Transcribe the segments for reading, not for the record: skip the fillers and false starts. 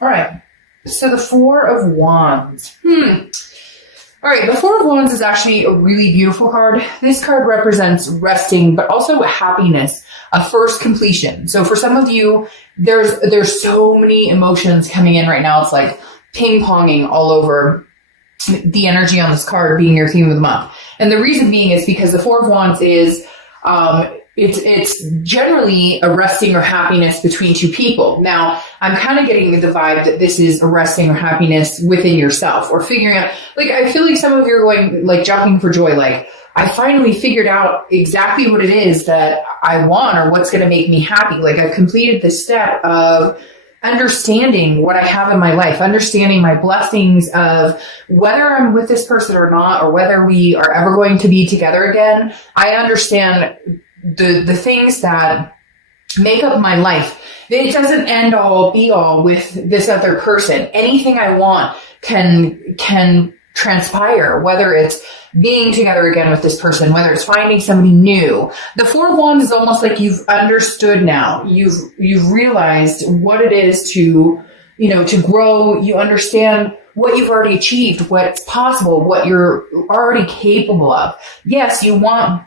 All right. So the Four of Wands. All right, the Four of Wands is actually a really beautiful card. This card represents resting, but also happiness, a first completion. So for some of you, there's so many emotions coming in right now. It's like ping-ponging all over the energy on this card being your theme of the month. And the reason being is because the Four of Wands is, it's generally a resting or happiness between two people. Now, I'm kind of getting the vibe that this is a resting or happiness within yourself or figuring out, like, I feel like some of you are going, like, jumping for joy. Like, I finally figured out exactly what it is that I want or what's going to make me happy. Like, I've completed the step of understanding what I have in my life, understanding my blessings of whether I'm with this person or not, or whether we are ever going to be together again. I understand the things that make up my life. It doesn't end all be all with this other person. Anything I want can transpire, whether it's being together again with this person, whether it's finding somebody new. The Four of Wands is almost like you've understood now. You've realized what it is to grow. You understand what you've already achieved, what's possible, what you're already capable of. Yes, you want,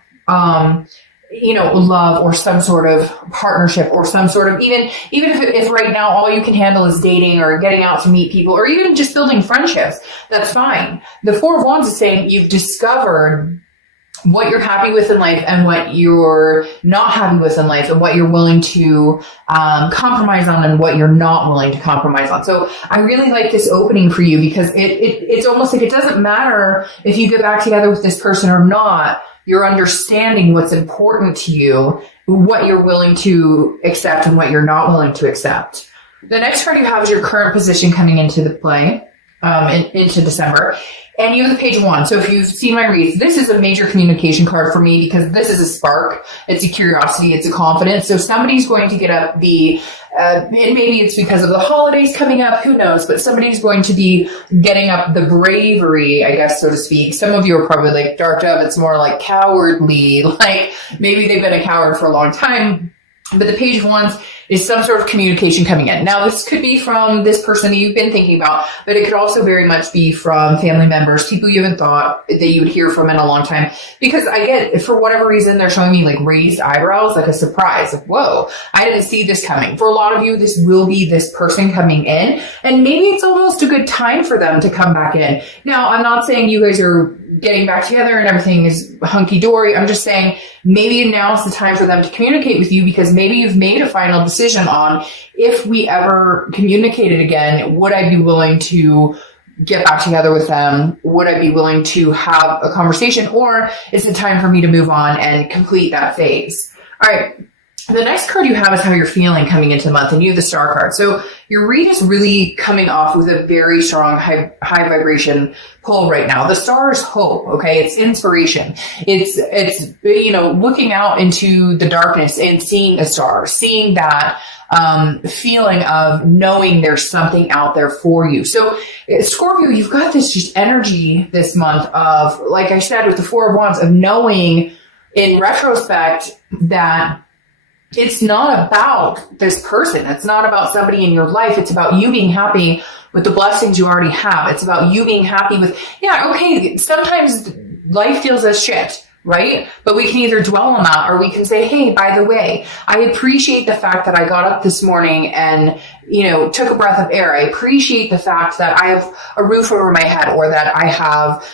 love or some sort of partnership or some sort of, even if right now all you can handle is dating or getting out to meet people or even just building friendships, that's fine. The Four of Wands is saying you've discovered what you're happy with in life and what you're not happy with in life and what you're willing to compromise on and what you're not willing to compromise on. So I really like this opening for you because it's almost like it doesn't matter if you get back together with this person or not. You're understanding what's important to you, what you're willing to accept and what you're not willing to accept. The next card you have is your current position coming into the play, into December. And you have the Page of Wands. So if you've seen my reads, this is a major communication card for me because this is a spark. It's a curiosity. It's a confidence. So somebody's going to get up and maybe it's because of the holidays coming up, who knows, but somebody's going to be getting up the bravery, I guess, so to speak. Some of you are probably like, Dark Dove, it's more like cowardly. Like maybe they've been a coward for a long time. But the Page of Wands is some sort of communication coming in. Now, this could be from this person that you've been thinking about, but it could also very much be from family members, people you haven't thought that you would hear from in a long time. Because I get, for whatever reason, they're showing me like raised eyebrows, like a surprise. Like, whoa, I didn't see this coming. For a lot of you, this will be this person coming in, and maybe it's almost a good time for them to come back in. Now, I'm not saying you guys are getting back together and everything is hunky-dory. I'm just saying maybe now's the time for them to communicate with you because maybe you've made a final decision on if we ever communicated again, would I be willing to get back together with them? Would I be willing to have a conversation, or is it time for me to move on and complete that phase? All right. The next card you have is how you're feeling coming into the month, and you have the Star card. So your read is really coming off with a very strong high vibration pull right now. The Star is hope, okay? It's inspiration. It's looking out into the darkness and seeing a star, seeing that feeling of knowing there's something out there for you. So Scorpio, you've got this just energy this month of, like I said, with the Four of Wands, of knowing in retrospect that it's not about this person. It's not about somebody in your life. It's about you being happy with the blessings you already have. It's about you being happy with, sometimes life feels as shit, right? But we can either dwell on that or we can say, hey, by the way, I appreciate the fact that I got up this morning and, took a breath of air. I appreciate the fact that I have a roof over my head, or that I have,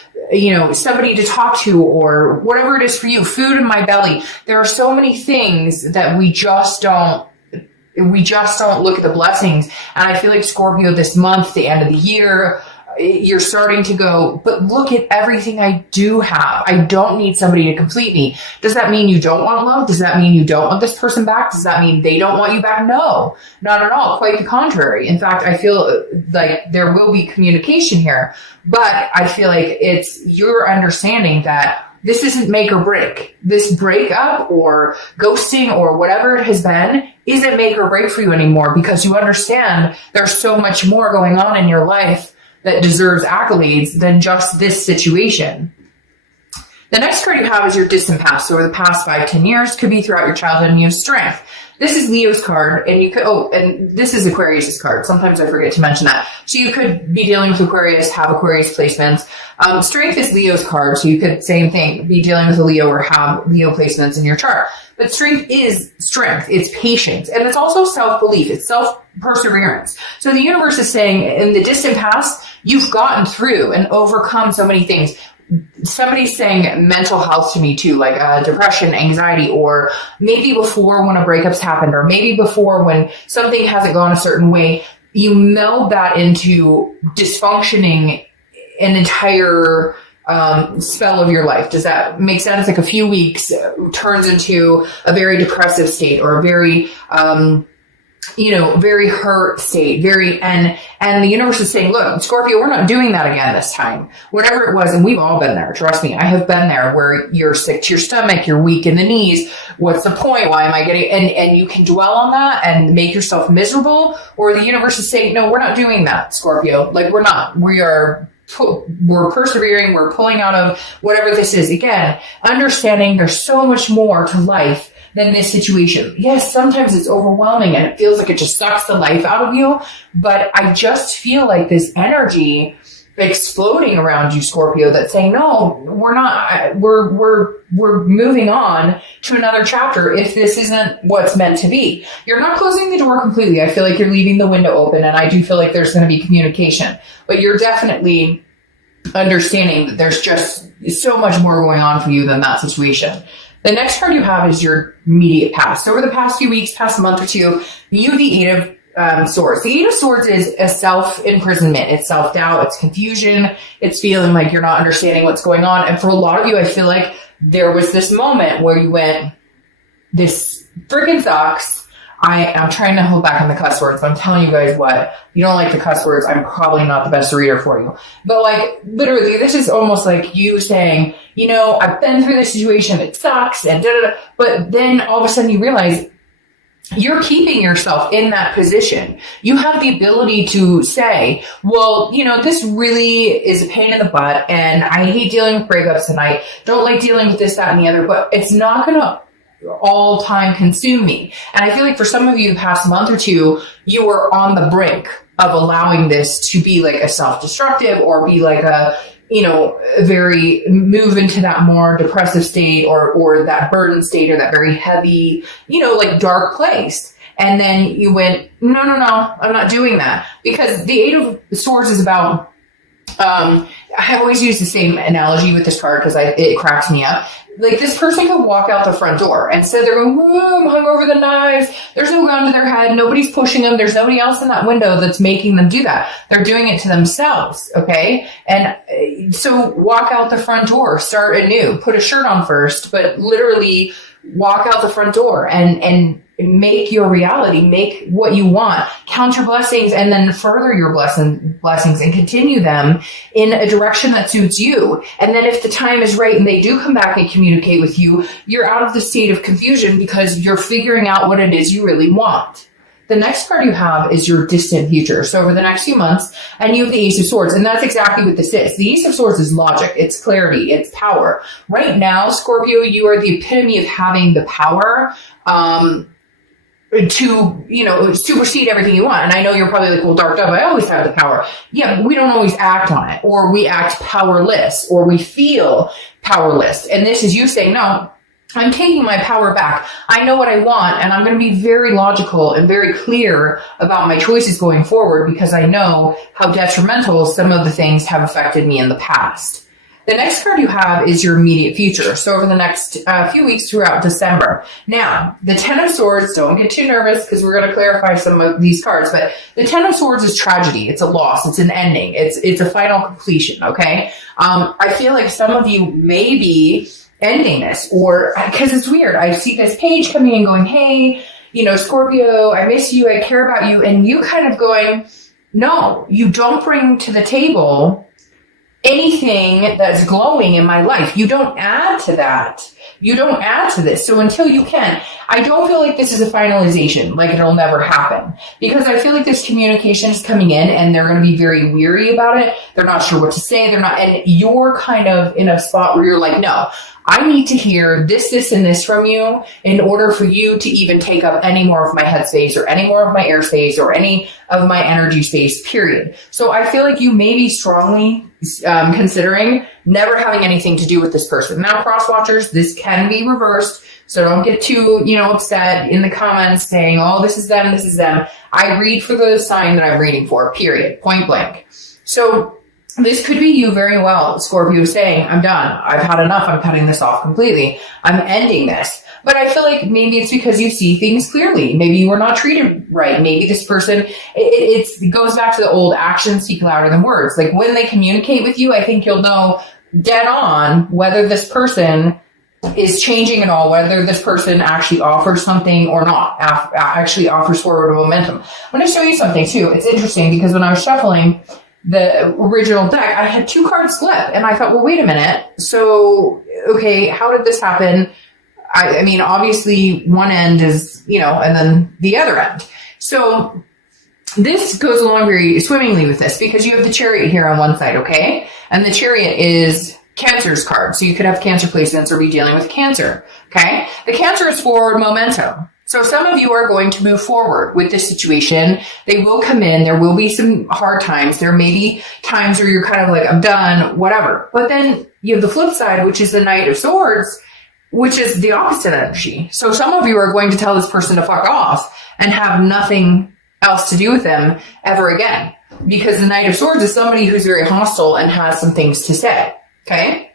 somebody to talk to, or whatever it is for you, food in my belly. There are so many things that we just don't look at the blessings. And I feel like Scorpio this month, the end of the year, you're starting to go, but look at everything I do have. I don't need somebody to complete me. Does that mean you don't want love? Does that mean you don't want this person back? Does that mean they don't want you back? No, not at all. Quite the contrary. In fact, I feel like there will be communication here, but I feel like it's your understanding that this isn't make or break. This breakup or ghosting or whatever it has been isn't make or break for you anymore, because you understand there's so much more going on in your life that deserves accolades than just this situation. The next card you have is your distant past. So over the past 5-10 years, could be throughout your childhood, and you have strength. This is Leo's card, and you could, and this is Aquarius's card. Sometimes I forget to mention that. So you could be dealing with Aquarius, have Aquarius placements. Strength is Leo's card, so you could, same thing, be dealing with a Leo or have Leo placements in your chart. But strength is strength. It's patience. And it's also self-belief. It's self-perseverance. So the universe is saying, in the distant past, you've gotten through and overcome so many things. Somebody's saying mental health to me too, like depression, anxiety, or maybe before when a breakup's happened, or maybe before when something hasn't gone a certain way, you meld that into dysfunctioning an entire spell of your life. Does that make sense? Like a few weeks turns into a very depressive state, or a very very hurt state, and the universe is saying, look, Scorpio, we're not doing that again this time. Whatever it was, and we've all been there. Trust me, I have been there, where you're sick to your stomach, you're weak in the knees. What's the point? Why am I getting, and you can dwell on that and make yourself miserable, or the universe is saying, no, we're not doing that, Scorpio. Like, we're not. We're persevering. We're pulling out of whatever this is. Again, understanding there's so much more to life than this situation. Yes, sometimes it's overwhelming and it feels like it just sucks the life out of you. But I just feel like this energy exploding around you, Scorpio, that's saying, no, we're not, we're moving on to another chapter if this isn't what's meant to be. You're not closing the door completely. I feel like you're leaving the window open, and I do feel like there's going to be communication, but you're definitely understanding that there's just so much more going on for you than that situation. The next card you have is your immediate past. So over the past few weeks, past month or two, you have the Eight of Swords. The Eight of Swords is a self-imprisonment. It's self-doubt. It's confusion. It's feeling like you're not understanding what's going on. And for a lot of you, I feel like there was this moment where you went, this freaking sucks. I'm trying to hold back on the cuss words, but I'm telling you guys what, you don't like the cuss words, I'm probably not the best reader for you. But like, literally, this is almost like you saying, I've been through this situation, it sucks, and da-da-da. But then all of a sudden you realize you're keeping yourself in that position. You have the ability to say, well, this really is a pain in the butt, and I hate dealing with breakups, and I don't like dealing with this, that, and the other, but it's not going to all time consume me. And I feel like for some of you the past month or two, you were on the brink of allowing this to be like a self-destructive, or be like a, very move into that more depressive state, or that burden state, or that very heavy, like dark place. And then you went, no, I'm not doing that. Because the Eight of Swords is about, I always use the same analogy with this card because it cracks me up. Like, this person could walk out the front door and so they're going, whoa, I'm hung over the knives. There's no gun to their head. Nobody's pushing them. There's nobody else in that window that's making them do that. They're doing it to themselves. Okay. And so walk out the front door, start anew, put a shirt on first, but literally walk out the front door and make your reality, make what you want, count your blessings, and then further your blessings and continue them in a direction that suits you. And then if the time is right and they do come back and communicate with you, you're out of the state of confusion because you're figuring out what it is you really want. The next card you have is your distant future. So over the next few months, and you have the Ace of Swords, and that's exactly what this is. The Ace of Swords is logic, it's clarity, it's power. Right now, Scorpio, you are the epitome of having the power, to, supersede everything you want. And I know you're probably like, well, Dark Dove, I always have the power. Yeah, but we don't always act on it, or we act powerless, or we feel powerless. And this is you saying, no, I'm taking my power back. I know what I want, and I'm going to be very logical and very clear about my choices going forward because I know how detrimental some of the things have affected me in the past. The next card you have is your immediate future. So over the next few weeks throughout December. Now, the Ten of Swords, don't get too nervous because we're going to clarify some of these cards, but the Ten of Swords is tragedy. It's a loss. It's an ending. It's a final completion, okay? I feel like some of you may be ending this, or because it's weird. I see this page coming in going, hey, Scorpio, I miss you. I care about you. And you kind of going, no, you don't bring to the table anything that's glowing in my life. You don't add to that. You don't add to this. So until you can, I don't feel like this is a finalization, like it'll never happen, because I feel like this communication is coming in and they're going to be very weary about it. They're not sure what to say. And you're kind of in a spot where you're like, no, I need to hear this, this, and this from you in order for you to even take up any more of my headspace or any more of my air space or any of my energy space, period. So I feel like you may be strongly considering never having anything to do with this person. Now, cross watchers, this can be reversed. So don't get too, upset in the comments saying, oh, this is them, this is them. I read for the sign that I'm reading for, period, point blank. So this could be you very well, Scorpio, saying, I'm done. I've had enough. I'm cutting this off completely. I'm ending this. But I feel like maybe it's because you see things clearly. Maybe you were not treated right. Maybe this person, it goes back to the old actions speak louder than words. Like when they communicate with you, I think you'll know dead on whether this person is changing at all, whether this person actually offers something or not, actually offers forward momentum. I'm going to show you something too. It's interesting because when I was shuffling the original deck, I had 2 cards flip and I thought, well, wait a minute. So, okay, how did this happen? I mean, obviously one end is, and then the other end. So this goes along very swimmingly with this because you have the Chariot here on one side, okay? And the Chariot is Cancer's card. So you could have Cancer placements or be dealing with Cancer, okay? The Cancer is forward momentum. So some of you are going to move forward with this situation. They will come in. There will be some hard times. There may be times where you're kind of like, I'm done, whatever. But then you have the flip side, which is the Knight of Swords, which is the opposite energy. So some of you are going to tell this person to fuck off and have nothing else to do with them ever again. Because the Knight of Swords is somebody who's very hostile and has some things to say. Okay?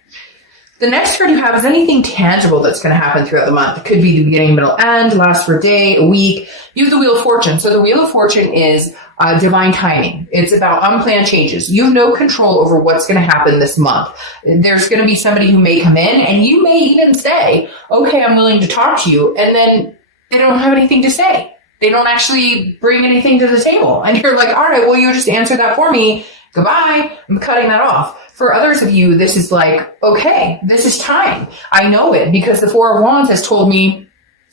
The next card you have is anything tangible that's going to happen throughout the month. It could be the beginning, middle, end, last for a day, a week. You have the Wheel of Fortune. So the Wheel of Fortune is divine timing. It's about unplanned changes. You have no control over what's going to happen this month. There's going to be somebody who may come in and you may even say, okay, I'm willing to talk to you. And then they don't have anything to say. They don't actually bring anything to the table. And you're like, all right, well, you just answered that for me. Goodbye. I'm cutting that off. For others of you, this is like, okay, this is time. I know it because the Four of Wands has told me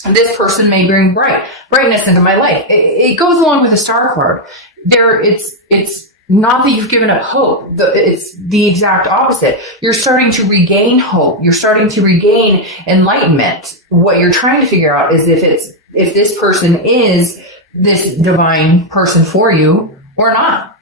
this person may bring brightness into my life. It goes along with the Star card. It's not that you've given up hope. It's the exact opposite. You're starting to regain hope. You're starting to regain enlightenment. What you're trying to figure out is if this person is this divine person for you or not.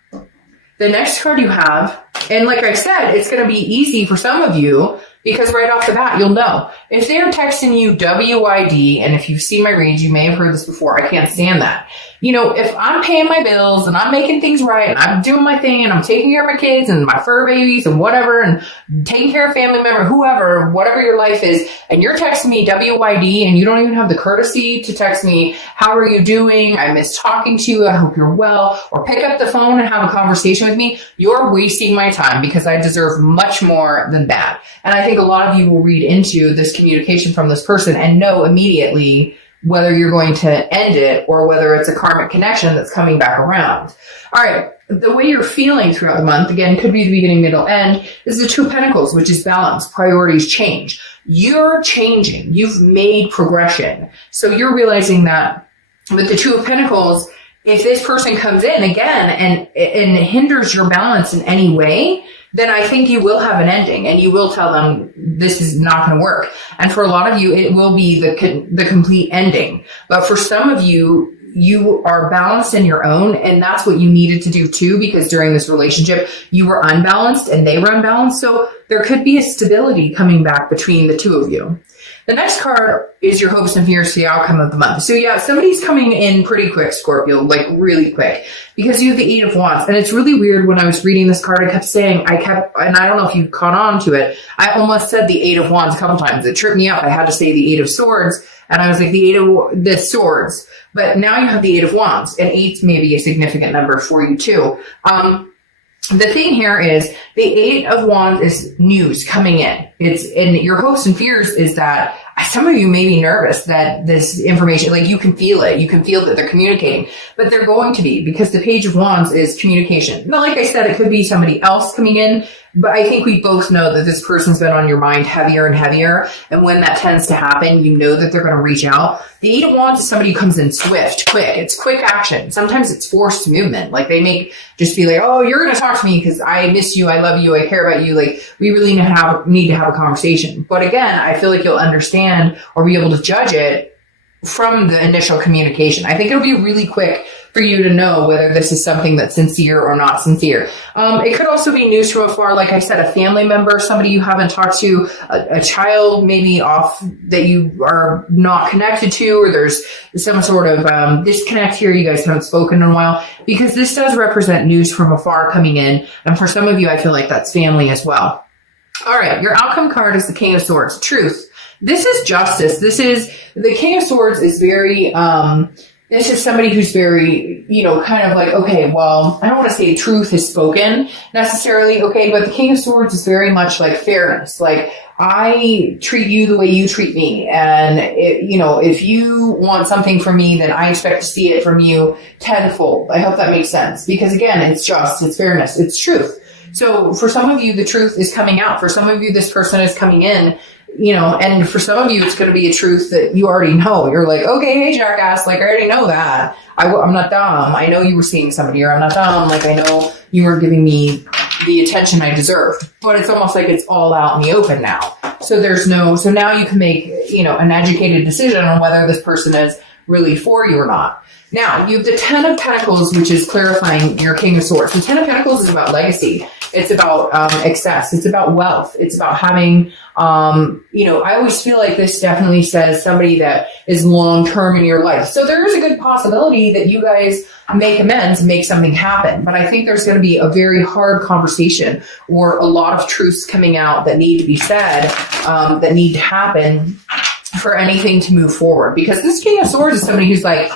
The next card you have, and like I said, it's going to be easy for some of you because right off the bat, you'll know. If they're texting you WID, and if you've seen my reads, you may have heard this before. I can't stand that. If I'm paying my bills and I'm making things right and I'm doing my thing and I'm taking care of my kids and my fur babies and whatever and taking care of family member, whoever, whatever your life is, and you're texting me WID and you don't even have the courtesy to text me, how are you doing? I miss talking to you. I hope you're well. Or pick up the phone and have a conversation with me. You're wasting my time because I deserve much more than that. And I think a lot of you will read into this communication from this person and know immediately whether you're going to end it or whether it's a karmic connection that's coming back around. All right. The way you're feeling throughout the month, again, could be the beginning, middle, end, is the Two of Pentacles, which is balance. Priorities change. You're changing. You've made progression. So you're realizing that with the Two of Pentacles, if this person comes in again and hinders your balance in any way, then I think you will have an ending and you will tell them this is not going to work. And for a lot of you, it will be the complete ending. But for some of you, you are balanced in your own, and that's what you needed to do too, because during this relationship, you were unbalanced and they were unbalanced. So there could be a stability coming back between the two of you. The next card is your hopes and fears for the outcome of the month. So yeah, somebody's coming in pretty quick, Scorpio, like really quick, because you have the Eight of Wands. And it's really weird when I was reading this card, I kept saying, and I don't know if you caught on to it, I almost said the Eight of Wands a couple times. It tripped me up. I had to say the Eight of Swords, and I was like, the Swords. But now you have the Eight of Wands, and 8's maybe a significant number for you too. The thing here is the Eight of Wands is news coming in. And your hopes and fears is that some of you may be nervous that this information, like you can feel it. You can feel that they're communicating, but they're going to be, because the Page of Wands is communication. Now, like I said, it could be somebody else coming in But I think we both know that this person's been on your mind heavier and heavier. And when that tends to happen, you know that they're going to reach out. The Eight of Wands is somebody who comes in swift, quick. It's quick action. Sometimes it's forced movement. Like they make just be like, oh, you're going to talk to me because I miss you. I love you. I care about you. Like we really need to have a conversation. But again, I feel like you'll understand or be able to judge it from the initial communication. I think it'll be really quick for you to know whether this is something that's sincere or not sincere. It could also be news from afar, like I said, a family member, somebody you haven't talked to, a child maybe off that you are not connected to, or there's some sort of disconnect here. You guys haven't spoken in a while, because this does represent news from afar coming in. And for some of you, I feel like that's family as well. All right, your outcome card is the King of Swords, truth. This is justice. This is the King of Swords is very, this is somebody who's very, kind of like, okay, well, I don't want to say truth is spoken necessarily, okay, but the King of Swords is very much like fairness. Like, I treat you the way you treat me. And, if you want something from me, then I expect to see it from you tenfold. I hope that makes sense. Because again, it's just, it's fairness, it's truth. So for some of you, the truth is coming out. For some of you, this person is coming in, and for some of you, it's going to be a truth that you already know. You're like, okay, hey, jackass, like, I already know that. I'm not dumb. I know you were seeing somebody, or I'm not dumb. Like, I know you were giving me the attention I deserved. But it's almost like it's all out in the open now. So so now you can make, an educated decision on whether this person is really for you or not. Now, you have the Ten of Pentacles, which is clarifying your King of Swords. The Ten of Pentacles is about legacy. It's about excess. It's about wealth. It's about having, I always feel like this definitely says somebody that is long-term in your life. So there is a good possibility that you guys make amends and make something happen. But I think there's going to be a very hard conversation or a lot of truths coming out that need to be said, that need to happen for anything to move forward. Because this King of Swords is somebody who's like,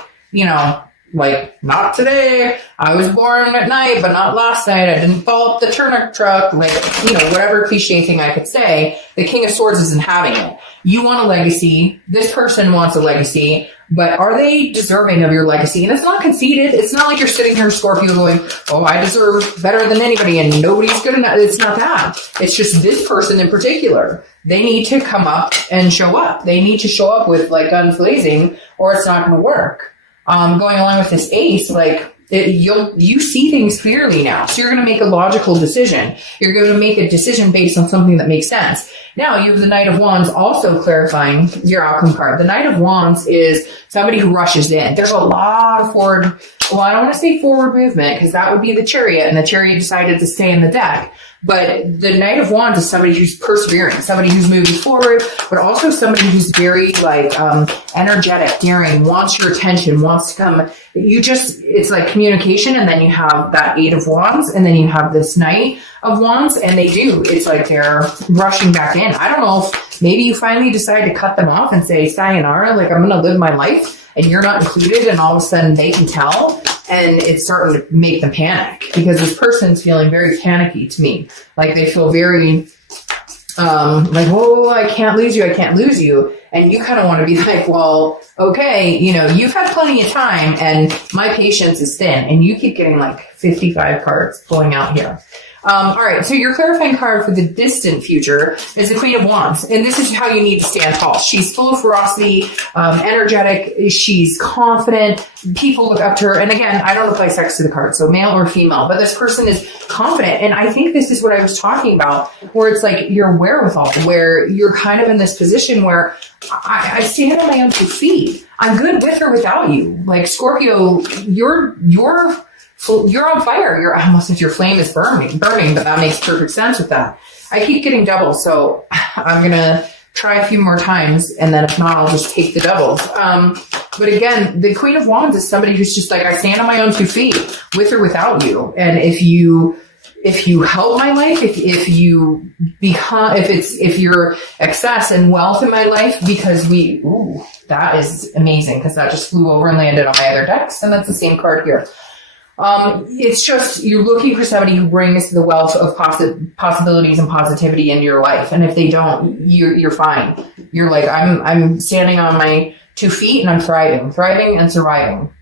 like, not today. I was born at night, but not last night. I didn't fall up the turnip truck. Like, whatever cliche thing I could say, the King of Swords isn't having it. You want a legacy. This person wants a legacy, but are they deserving of your legacy? And it's not conceited. It's not like you're sitting here, Scorpio, going, oh, I deserve better than anybody and nobody's good enough. It's not that. It's just this person in particular. They need to come up and show up. They need to show up with like guns blazing, or it's not going to work. Going along with this ace, like you see things clearly now. So you're going to make a logical decision. You're going to make a decision based on something that makes sense. Now you have the Knight of Wands also clarifying your outcome card. The Knight of Wands is somebody who rushes in. There's a lot of I don't want to say forward movement, because that would be the Chariot, and the Chariot decided to stay in the deck. But the Knight of Wands is somebody who's persevering, somebody who's moving forward, but also somebody who's very energetic, daring, wants your attention, wants to come. It's like communication, and then you have that Eight of Wands, and then you have this Knight of Wands, and it's like they're rushing back in. I don't know if maybe you finally decide to cut them off and say, sayonara, like, I'm going to live my life, and you're not included, and all of a sudden they can tell. And it's starting to make them panic, because this person's feeling very panicky to me. Like they feel very, oh, I can't lose you. I can't lose you. And you kind of want to be like, well, okay, you've had plenty of time and my patience is thin, and you keep getting like 55 cards pulling out here. All right. So your clarifying card for the distant future is the Queen of Wands. And this is how you need to stand tall. She's full of ferocity, energetic. She's confident. People look up to her. And again, I don't apply sex to the card, so male or female, but this person is confident. And I think this is what I was talking about, where it's like your wherewithal, where you're kind of in this position where I stand on my own 2 feet. I'm good with or without you. Like Scorpio, you're on fire. Almost if your flame is burning, but that makes perfect sense with that. I keep getting doubles, so I'm going to try a few more times, and then if not, I'll just take the doubles. But again, the Queen of Wands is somebody who's just like, I stand on my own 2 feet, with or without you. And if you help my life, if you're excess and wealth in my life, because that is amazing, because that just flew over and landed on my other decks, and that's the same card here. It's just, you're looking for somebody who brings the wealth of possibilities and positivity into your life. And if they don't, you're fine. You're like, I'm standing on my 2 feet and I'm thriving and surviving.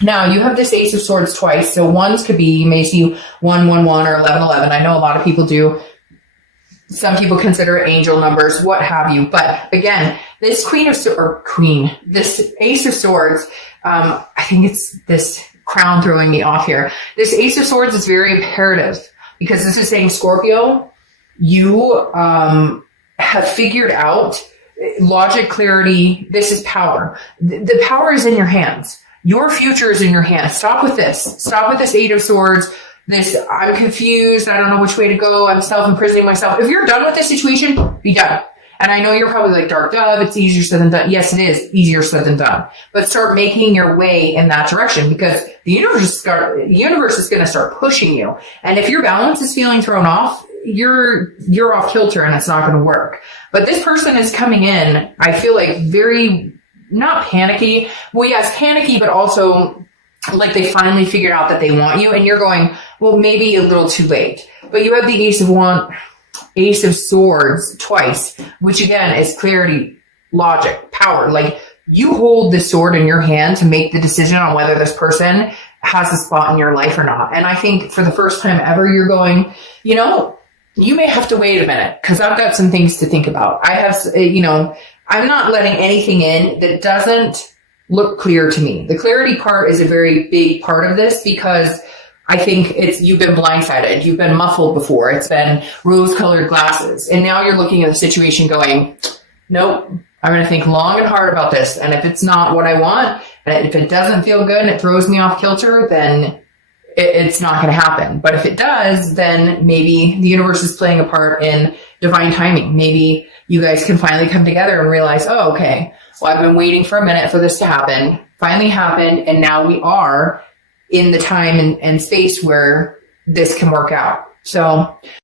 Now you have this Ace of Swords twice. So ones could be, you may see 1, 1, 1 or 11, 11. I know a lot of people do Some people consider it angel numbers, what have you. But again, this this Ace of Swords, I think it's this crown throwing me off here. This Ace of Swords is very imperative because this is saying, Scorpio, you have figured out logic, clarity. This is power. The power is in your hands. Your future is in your hands. Stop with this. Stop with this Eight of Swords. This, I'm confused. I don't know which way to go. I'm self-imprisoning myself. If you're done with this situation, be done. And I know you're probably like, Dark Dove, it's easier said than done. Yes, it is easier said than done. But start making your way in that direction because the universe is going to start pushing you. And if your balance is feeling thrown off, you're off kilter and it's not going to work. But this person is coming in, I feel like very, not panicky. Well, yes, panicky, but also like they finally figured out that they want you and you're going, well, maybe a little too late. But you have the Ace of Swords twice, which again is clarity, logic, power. Like you hold the sword in your hand to make the decision on whether this person has a spot in your life or not. And I think for the first time ever, you're going, you know, you may have to wait a minute because I've got some things to think about. I have, I'm not letting anything in that doesn't look clear to me. The clarity part is a very big part of this because I think you've been blindsided. You've been muffled before. It's been rose-colored glasses. And now you're looking at the situation going, nope, I'm going to think long and hard about this. And if it's not what I want, and if it doesn't feel good and it throws me off kilter, then it's not going to happen. But if it does, then maybe the universe is playing a part in divine timing. Maybe you guys can finally come together and realize, oh, okay, well, I've been waiting for a minute for this to happen. Finally happened. And now we are in the time and space where this can work out. So